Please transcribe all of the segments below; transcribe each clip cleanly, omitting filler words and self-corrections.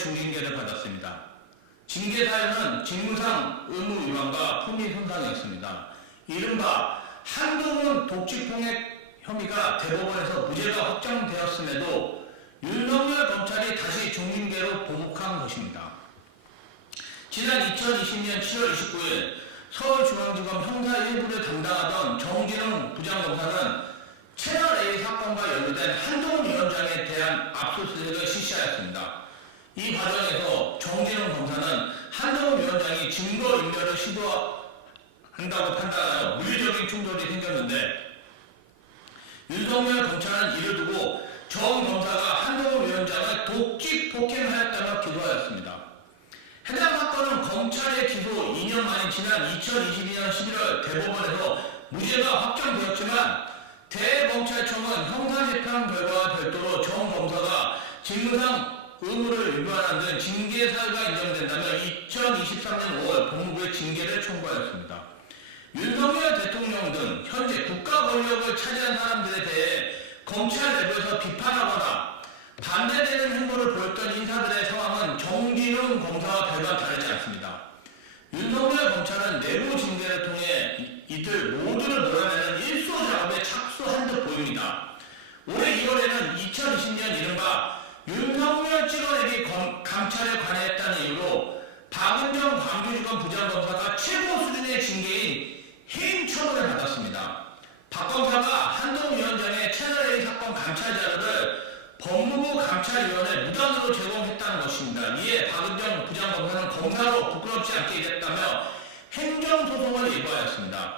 중징계를 받았습니다. 징계 사유는 직무상 의무 위반과 품위 손상이었습니다. 이른바 한동훈 독직폭행 혐의가 대법원에서 무죄가 확정되었음에도 윤석열 검찰이 다시 중징계로 보복한 것입니다. 지난 2020년 7월 29일 서울중앙지검 형사 1부를 담당하던 정진웅 부장검사는 채널A 사건과 연루된 한동훈 위원장에 대한 압수수색을 실시하였습니다. 이 과정에서 정진웅 검사는 한동훈 위원장이 증거인멸을 시도한다고 판단하여 물리적인 충돌이 생겼는데 윤석열 검찰은 이를 두고 정 검사가 한동훈 위원장을 독직 폭행하였다며 기소하였습니다. 해당 사건은 검찰의 기소 2년 만인 지난 2022년 11월 대법원에서 무죄가 확정되었지만 대검찰청은 형사재판 결과와 별도로 정 검사가 직무상 의무를 위반한 등 징계 사유가 인정된다며 2023년 5월 법무부에 징계를 청구하였습니다. 윤석열 대통령 등 현재 국가 권력을 차지한 사람들에 대해 검찰 내부에서 비판하거나 반대되는 행보를 보였던 인사들의 상황은 정진웅 검사와 별반 다르지 않습니다. 윤석열 검찰은 내부 징계를 통해 이들 모두를 몰아내는 일소 작업에 착수한 듯 보입니다. 올해 2월에는 2020년 이른바 윤석열 찍어내기 감찰에 관여했다는 이유로 박은정 광주지검 부장검사가 최고 수준의 징계인 해임 처분을 받았습니다. 박 검사가 한동훈 위원장의 채널A 사건 감찰 자료를 법무부 감찰위원회 무단으로 제공했다는 것입니다. 이에 박은정 부장검사는 검사로 부끄럽지 않게 일했다며 행정소송을 예고하였습니다.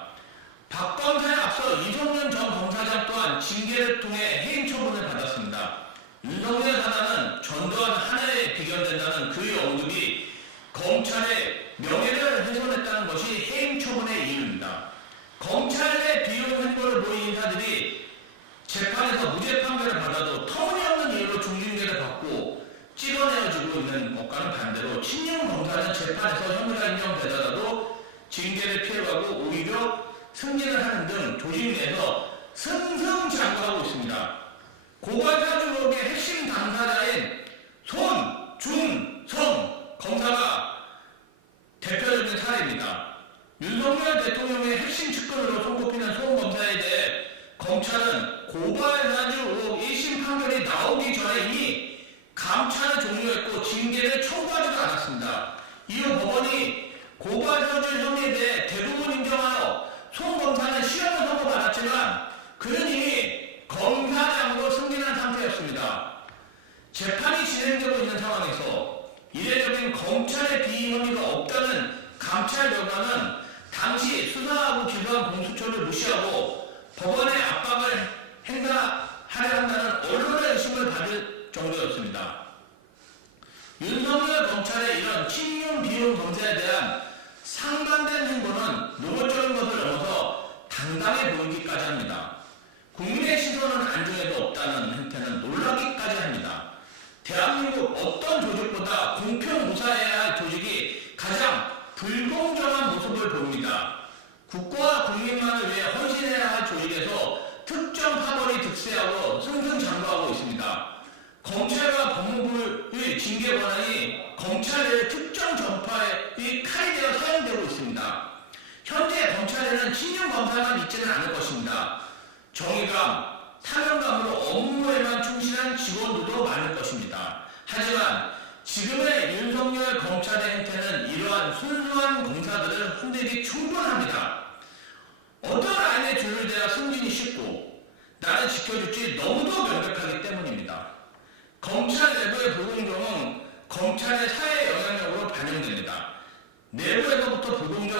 박 검사에 앞서 이성윤 전 검사장 또한 징계를 통해 해임 처분을 받았습니다. 윤석열 사단은 전두환 하나에 비견된다는 그의 언급이 검찰의 명예를 훼손했다는 것이 해임 처분의 이유입니다. 검찰 내 비용 행보를 보인 인사들이 재판에서 무죄 판결을 받아도 터무니없는 이유로 중징계를 받고 찍어내어지고 있는 것과는 반대로 친윤 검사는 재판에서 혐의가 인정되더라도 징계를 피해가고 오히려 승진을 하는 등 조직 내에서 승승장구하고 있습니다. 고발사 주목의 핵심 당사자인 손, 중, 성 검사가 대표적인 사례입니다. 윤석열 대통령의 핵심 측근으로 손꼽히는 손 검사에 대해 검찰은 고발사주 의혹 1심 판결이 나오기 전에 이미 감찰을 종료했고 징계를 청구하지도 않았습니다. 이후 법원이 고발사주 혐의에 대해 대부분 인정하여 손 검사는 실형을 선고받았지만 그는 이미 검사장으로 승진한 상태였습니다. 재판이 진행되고 있는 상황에서 이례적인 검찰의 비위 혐의가 없다는 감찰 결과는 당시 수사하고 기소한 공수처를 무시하고 법원의 압박을 행사하려 한다는 언론의 의심을 받을 정도였습니다. 윤석열 검찰의 이런 친윤 비윤 검사에 대한 상반된 행보는 노골적인 것을 넘어서 당당해 보이기까지 합니다. 국민의 시선은 안중에도 없다는 행태는 놀라기까지 합니다. 대한민국 어떤 조직보다 공평무사해야 할 조직이 가장 불공정한 모습을 보입니다. 국가와 국민만을 위해 헌신해야 할 조직에서 특정 파벌이 득세하고 승승장구하고 있습니다. 검찰과 법무부의 징계 권한이 검찰 내 특정 전파의 칼이 되어 사용되고 있습니다. 현재 검찰에는 친윤 검사만 있지는 않을 것입니다. 정의감, 사명감으로 업무에만 충실한 직원들도 많을 것입니다. 하지만 지금의 윤석열 검찰의 행태는 이러한 순수한 검사들을 흔들기 충분합니다. 어떤 라인에 줄을 대야 승진이 쉽고 나를 지켜줄지 너무도 명백하기 때문입니다. 검찰 내부의 불공정은 검찰의 사회 영향력으로 반영됩니다. 내부에서부터 불공정